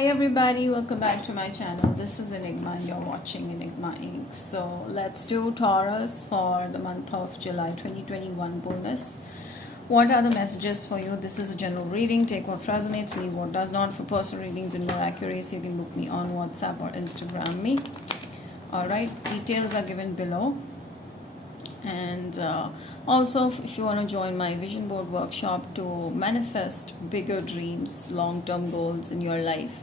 Hi everybody, welcome back to my channel. This is Enigma and you're watching Enigma Inc. So let's do Taurus for the month of July 2021 bonus. What are the messages for you? This is a general reading. Take what resonates, leave what does not. For personal readings and more accuracy, you can book me on WhatsApp or Instagram me. Alright, details are given below. And also, if you want to join my vision board workshop to manifest bigger dreams, long-term goals in your life,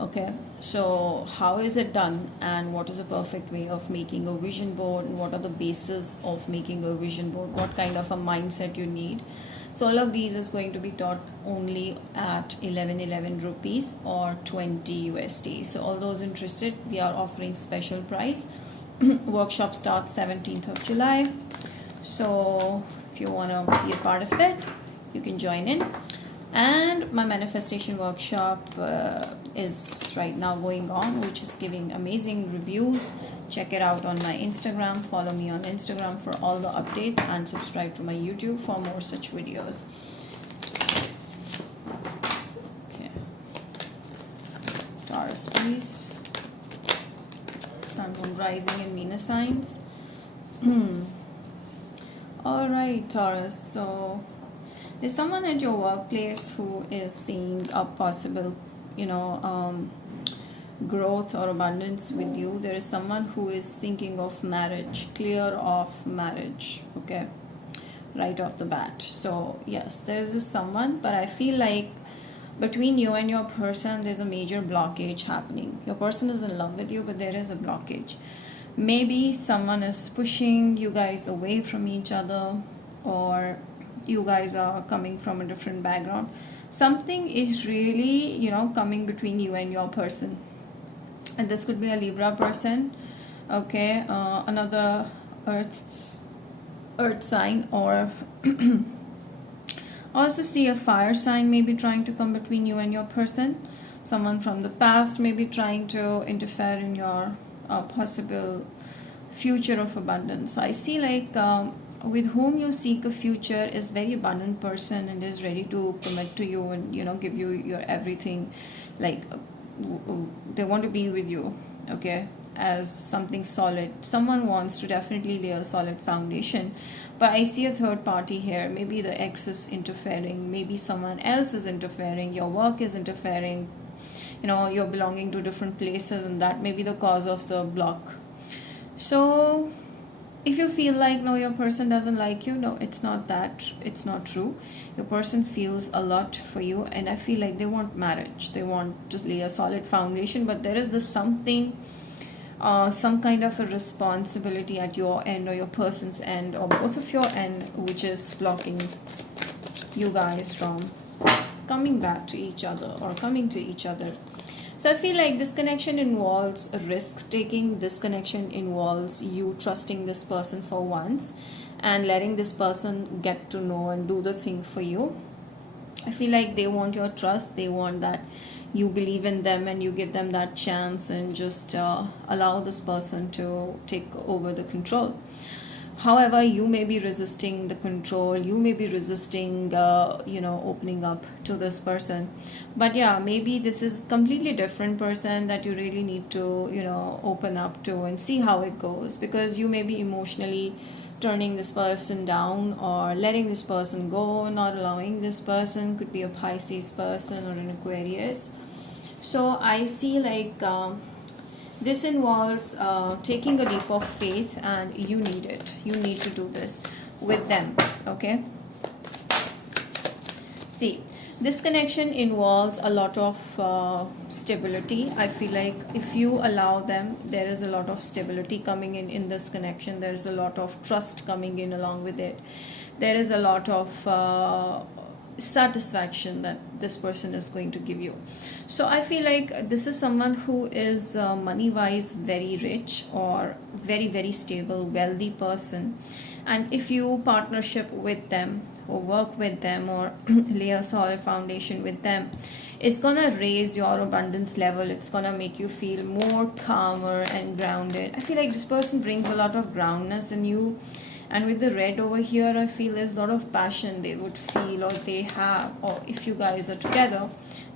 okay, so how is it done and what is a perfect way of making a vision board, and what are the bases of making a vision board, what kind of a mindset you need. So all of these is going to be taught only at 1111 rupees or 20 USD. So all those interested, we are offering special price. Workshop starts 17th of July. So if you want to be a part of it, you can join in. And my manifestation workshop is right now going on, which is giving amazing reviews. Check it out on my Instagram. Follow me on Instagram for all the updates and subscribe to my YouTube for more such videos. Okay. Taurus, please. Sun, Moon, Rising and Venus signs. Alright, Taurus. So there's someone at your workplace who is seeing a possible, growth or abundance with you. There is someone who is thinking of marriage, clear of marriage, okay, right off the bat. So yes, there is this someone, but I feel like between you and your person, there's a major blockage happening. Your person is in love with you, but there is a blockage. Maybe someone is pushing you guys away from each other, or you guys are coming from a different background. Something is really, coming between you and your person. And this could be a Libra person, okay, another earth sign, or also see a fire sign maybe trying to come between you and your person. Someone from the past may be trying to interfere in your possible future of abundance. So I see like with whom you seek a future is very abundant person and is ready to commit to you and give you your everything. Like they want to be with you, okay, as something solid. Someone wants to definitely lay a solid foundation, but I see a third party here. Maybe the ex is interfering, maybe someone else is interfering, your work is interfering, you're belonging to different places, and that may be the cause of the block. So if you feel like no, your person doesn't like you, no, it's not that, it's not true. Your person feels a lot for you, and I feel like they want marriage, they want to lay a solid foundation, but there is this something, some kind of a responsibility at your end or your person's end or both of your end, which is blocking you guys from coming back to each other or coming to each other. So I feel like this connection involves risk taking. This connection involves you trusting this person for once and letting this person get to know and do the thing for you. I feel like they want your trust. They want that you believe in them and you give them that chance and just allow this person to take over the control. However, you may be resisting the control, you may be resisting opening up to this person. But yeah, maybe this is completely different person that you really need to open up to and see how it goes, because you may be emotionally turning this person down or letting this person go, not allowing this person. Could be a Pisces person or an Aquarius. So I see like this involves taking a leap of faith, and you need it. You need to do this with them, okay? See, this connection involves a lot of stability. I feel like if you allow them, there is a lot of stability coming in this connection. There is a lot of trust coming in along with it. There is a lot of satisfaction that this person is going to give you. So I feel like this is someone who is money wise very rich or very, very stable, wealthy person. And if you partnership with them or work with them or lay a solid foundation with them, it's gonna raise your abundance level. It's gonna make you feel more calmer and grounded. I feel like this person brings a lot of groundness in you. And with the red over here, I feel there's a lot of passion they would feel or they have, or if you guys are together,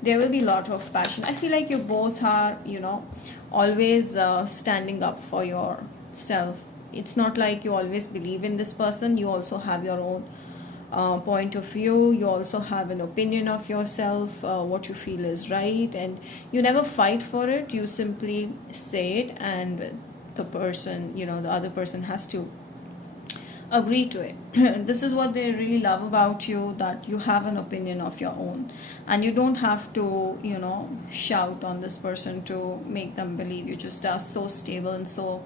There will be a lot of passion. I feel like you both are, you know, always standing up for yourself. It's not like you always believe in this person. You also have your own point of view. You also have an opinion of yourself, what you feel is right, and you never fight for it. You simply say it, and the person, you know, the other person has to agree to it. This is what they really love about you, that you have an opinion of your own, and you don't have to, you know, shout on this person to make them believe. You just are so stable and so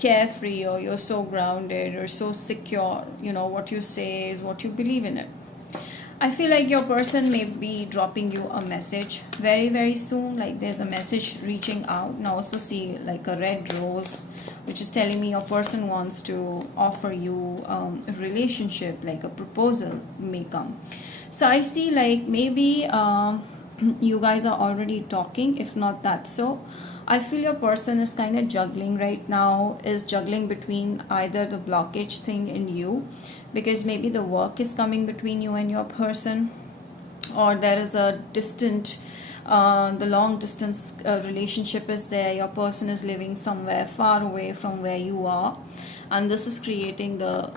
carefree, or you're so grounded or so secure. You know, what you say is what you believe in it. I feel like your person may be dropping you a message very, very soon. Like there's a message reaching out. Now also see like a red rose, which is telling me your person wants to offer you a relationship, like a proposal may come. So I see like maybe you guys are already talking. If not that, so I feel your person is kind of juggling right now, is juggling between either the blockage thing in you, because maybe the work is coming between you and your person, or there is a distant, the long distance relationship is there. Your person is living somewhere far away from where you are, and this is creating the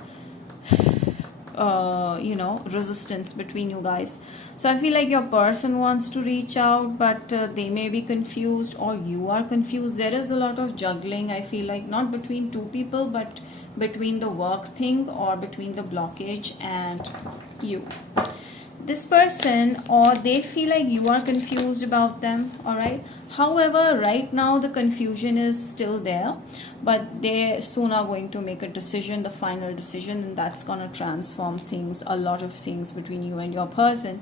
you know, resistance between you guys. So I feel like your person wants to reach out, but they may be confused, or you are confused. There is a lot of juggling, I feel like, not between two people, but between the work thing, or between the blockage and you. This person, or they feel like you are confused about them. All right, however, right now the confusion is still there, but they soon are going to make a decision, the final decision, and that's gonna transform things, a lot of things between you and your person.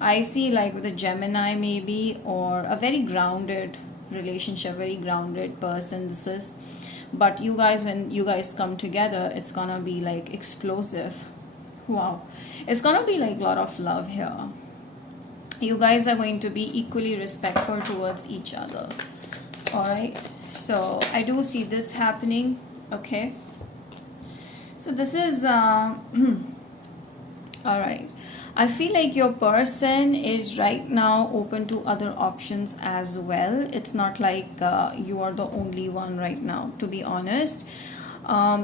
I see like with a Gemini maybe, or a very grounded relationship, very grounded person this is. But you guys, when you guys come together, it's gonna be like explosive. Wow, it's gonna be like a lot of love here. You guys are going to be equally respectful towards each other. All right, so I do see this happening. Okay, so this is all right. I feel like your person is right now open to other options as well. It's not like you are the only one right now, to be honest.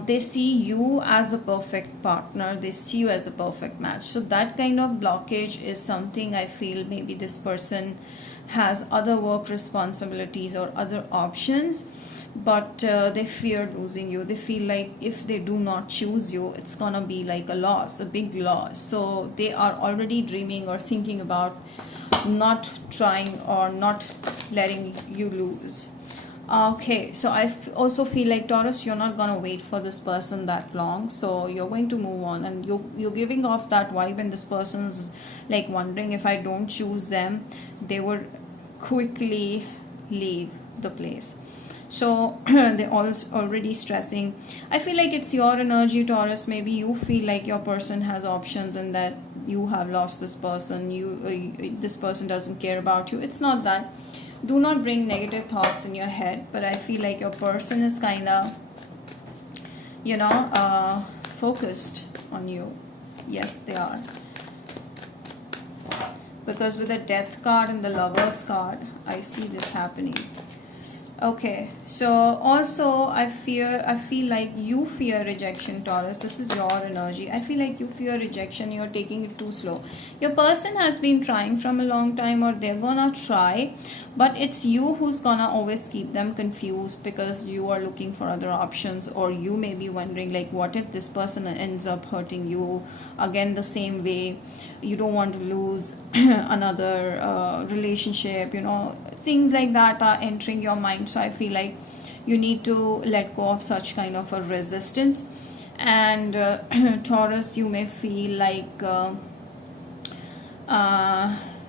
They see you as a perfect partner, they see you as a perfect match. So that kind of blockage is something I feel maybe this person has other work responsibilities or other options, but they fear losing you. They feel like if they do not choose you, it's gonna be like a loss, a big loss. So they are already dreaming or thinking about not trying or not letting you lose. Okay, so I also feel like, Taurus, you're not gonna wait for this person that long, so you're going to move on, and you're giving off that vibe, and this person's like wondering, if I don't choose them, they would quickly leave the place. So they're already stressing. I feel like it's your energy, Taurus. Maybe you feel like your person has options, and that you have lost this person, this person doesn't care about you. It's not that. Do not bring negative thoughts in your head, but I feel like your person is kind of, you know, focused on you. Yes, they are. Because with the Death card and the Lovers card, I see this happening. Okay, so also I feel like you fear rejection, Taurus. This is your energy. I feel like you fear rejection. You're taking it too slow. Your person has been trying from a long time, or they're gonna try, but it's you who's gonna always keep them confused, because you are looking for other options, or you may be wondering like, what if this person ends up hurting you again the same way? You don't want to lose another relationship, you know, things like that are entering your mind. So I feel like you need to let go of such kind of a resistance. And Taurus, you may feel like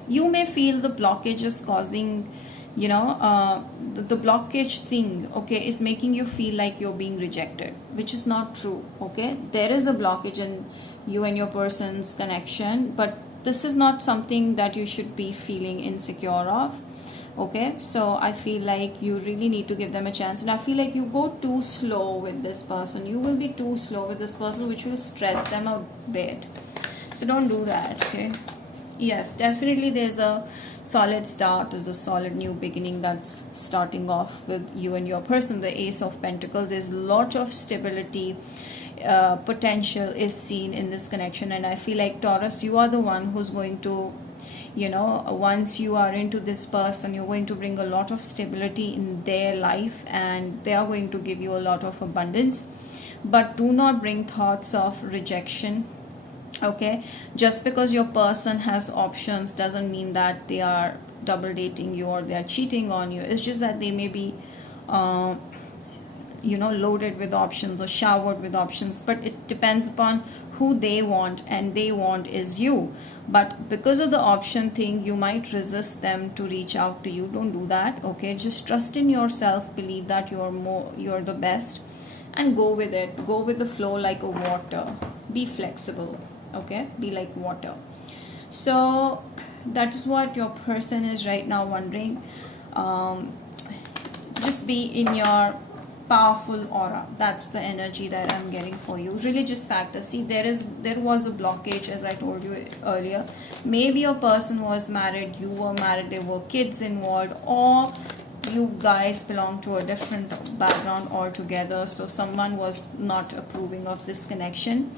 you may feel the blockage is causing, you know, the blockage thing, okay, is making you feel like you're being rejected, which is not true. Okay, there is a blockage in you and your person's connection, but this is not something that you should be feeling insecure of. Okay, so I feel like you really need to give them a chance, and I feel like you go too slow with this person. You will be too slow with this person, which will stress them a bit. So don't do that. Okay, Yes, definitely there's a solid start, there's a solid new beginning that's starting off with you and your person. The Ace of Pentacles, there's lot of stability, potential is seen in this connection, and I feel like Taurus, you are the one who's going to, once you are into this person, you're going to bring a lot of stability in their life, and they are going to give you a lot of abundance. But do not bring thoughts of rejection. Okay, just because your person has options doesn't mean that they are double dating you or they are cheating on you. It's just that they may be uh, loaded with options or showered with options, but it depends upon who they want, and they want is you. But because of the option thing, you might resist them to reach out to you. Don't do that. Okay, just trust in yourself, believe that you're the best, and go with it. Go with the flow like a water. Be flexible. Okay, be like water. So that is what your person is right now wondering. Just be in your powerful aura. That's the energy that I'm getting for you. Religious factor, see, there was a blockage, as I told you earlier. Maybe your person was married, you were married, there were kids involved, or you guys belong to a different background altogether, so someone was not approving of this connection.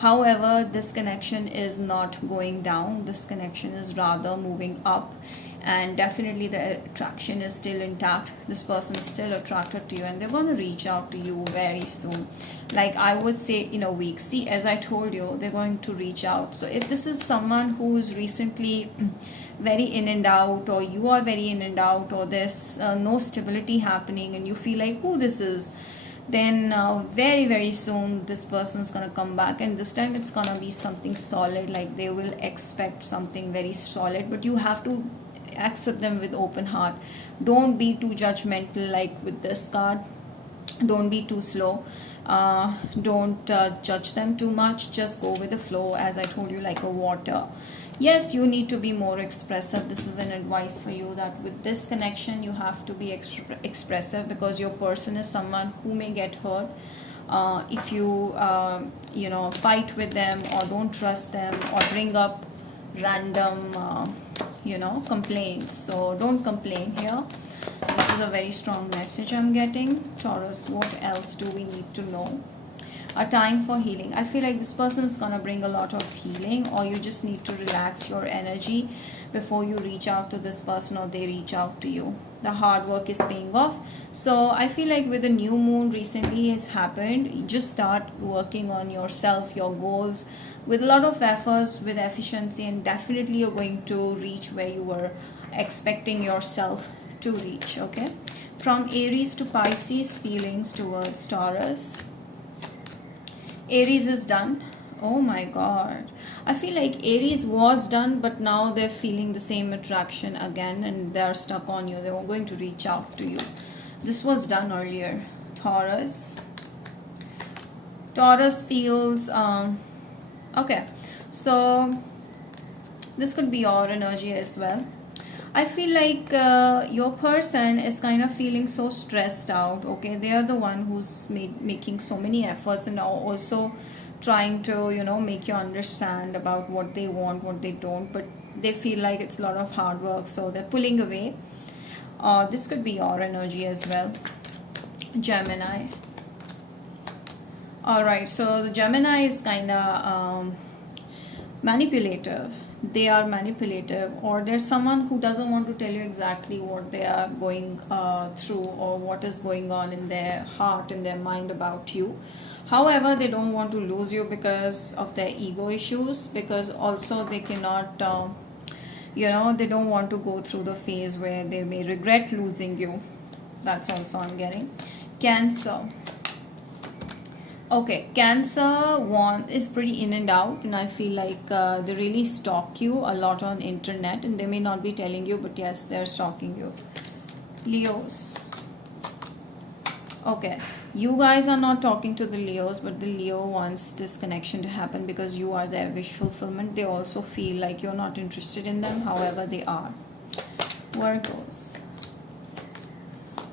However, this connection is not going down, this connection is rather moving up, and definitely the attraction is still intact. This person is still attracted to you, and they're going to reach out to you very soon, like I would say in a week. See, as I told you, they're going to reach out. So if this is someone who's recently very in and out, or you are very in and out, or there's no stability happening and you feel like who this is, then very very soon this person's gonna come back, and this time it's gonna be something solid. Like they will expect something very solid, but you have to accept them with open heart. Don't be too judgmental, like with this card. Don't be too slow. Don't judge them too much. Just go with the flow, as I told you, like a water. Yes, you need to be more expressive. This is an advice for you, that with this connection you have to be expressive, because your person is someone who may get hurt if you fight with them, or don't trust them, or bring up random complaints. So don't complain here. This is a very strong message I'm getting. Taurus, what else do we need to know? A time for healing. I feel like this person is going to bring a lot of healing, or you just need to relax your energy before you reach out to this person or they reach out to you. The hard work is paying off. So I feel like with the new moon recently has happened, you just start working on yourself, your goals, with a lot of efforts, with efficiency, and definitely you're going to reach where you were expecting yourself to reach. Okay, from Aries to Pisces, feelings towards Taurus. Aries is done. Oh my god, I feel like Aries was done, but now they're feeling the same attraction again, and they're stuck on you. They were going to reach out to you. This was done earlier. Taurus feels okay, so this could be your energy as well. I feel like your person is kind of feeling so stressed out. Okay, they are the one who's making so many efforts, and also trying to make you understand about what they want, what they don't, but they feel like it's a lot of hard work, so they're pulling away. This could be your energy as well. Gemini. Alright, so the Gemini is kind of manipulative. They are manipulative, or there's someone who doesn't want to tell you exactly what they are going through, or what is going on in their heart, in their mind about you. However, they don't want to lose you because of their ego issues, because also they cannot they don't want to go through the phase where they may regret losing you. That's also I'm getting. Cancer. Okay, Cancer one is pretty in and out, and I feel like they really stalk you a lot on internet, and they may not be telling you, but yes, they're stalking you. Leos. Okay, you guys are not talking to the Leos, but the Leo wants this connection to happen because you are their wish fulfillment. They also feel like you're not interested in them, however they are. Virgos.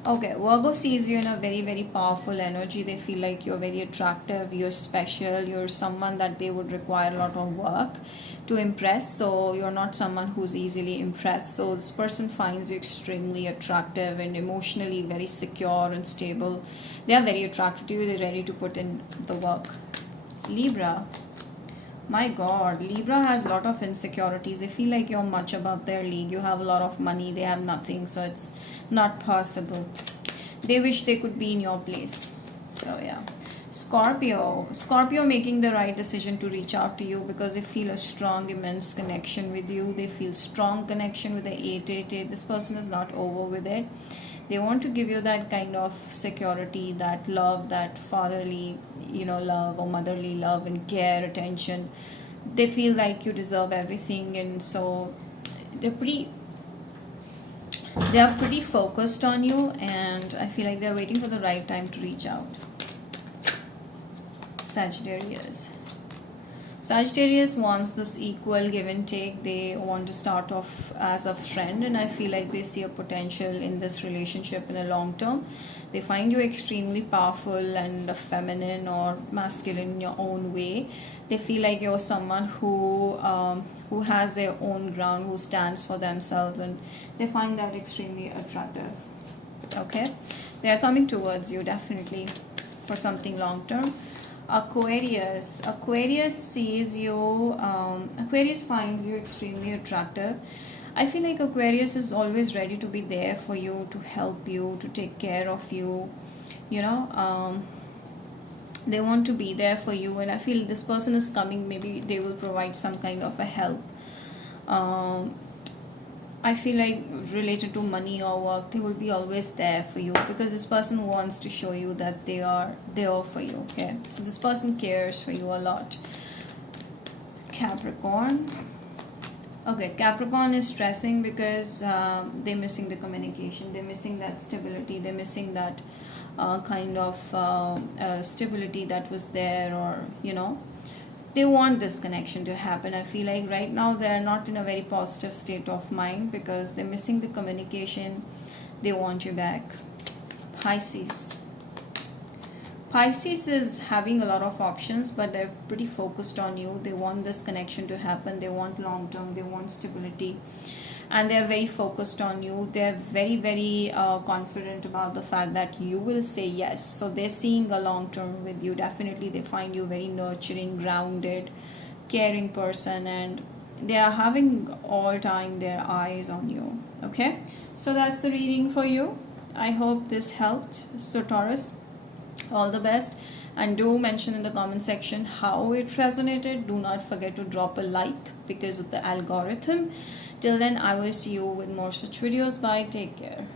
Okay, Virgo sees you in a very, very powerful energy. They feel like you're very attractive, you're special, you're someone that they would require a lot of work to impress. So you're not someone who's easily impressed. So this person finds you extremely attractive and emotionally very secure and stable. They are very attracted to you, they're ready to put in the work. Libra. My God, Libra has a lot of insecurities. They feel like you're much above their league. You have a lot of money, they have nothing, so it's not possible. They wish they could be in your place. So yeah. Scorpio making the right decision to reach out to you because they feel a strong, immense connection with you. They feel strong connection with the 888. This person is not over with it. They want to give you that kind of security, that love, that fatherly, love or motherly love and care, attention. They feel like you deserve everything, and so they're pretty they are pretty focused on you, and I feel like they're waiting for the right time to reach out. Sagittarius wants this equal give and take. They want to start off as a friend, and I feel like they see a potential in this relationship in a long term. They find you extremely powerful and feminine or masculine in your own way. They feel like you're someone who has their own ground, who stands for themselves, and they find that extremely attractive. Okay, they are coming towards you definitely for something long term. Aquarius sees you, Aquarius finds you extremely attractive. I feel like Aquarius is always ready to be there for you, to help you, to take care of you, they want to be there for you, and I feel this person is coming, maybe they will provide some kind of a help. I feel like related to money or work, they will be always there for you because this person wants to show you that they are there for you. Okay, so this person cares for you a lot. Capricorn. Okay, Capricorn is stressing because they're missing the communication, they're missing that stability, they're missing that kind of stability that was there, or they want this connection to happen. I feel like right now they're not in a very positive state of mind because they're missing the communication. They want you back. Pisces is having a lot of options, but they're pretty focused on you. They want this connection to happen. They want long term, they want stability, and they're very focused on you. They're very, very confident about the fact that you will say yes. So they're seeing a long term with you. Definitely they find you very nurturing, grounded, caring person, and they are having all time their eyes on you. Okay, so that's the reading for you. I hope this helped. So Taurus, all the best, and do mention in the comment section how it resonated. Do not forget to drop a like because of the algorithm. Till then, I will see you with more such videos. Bye, take care.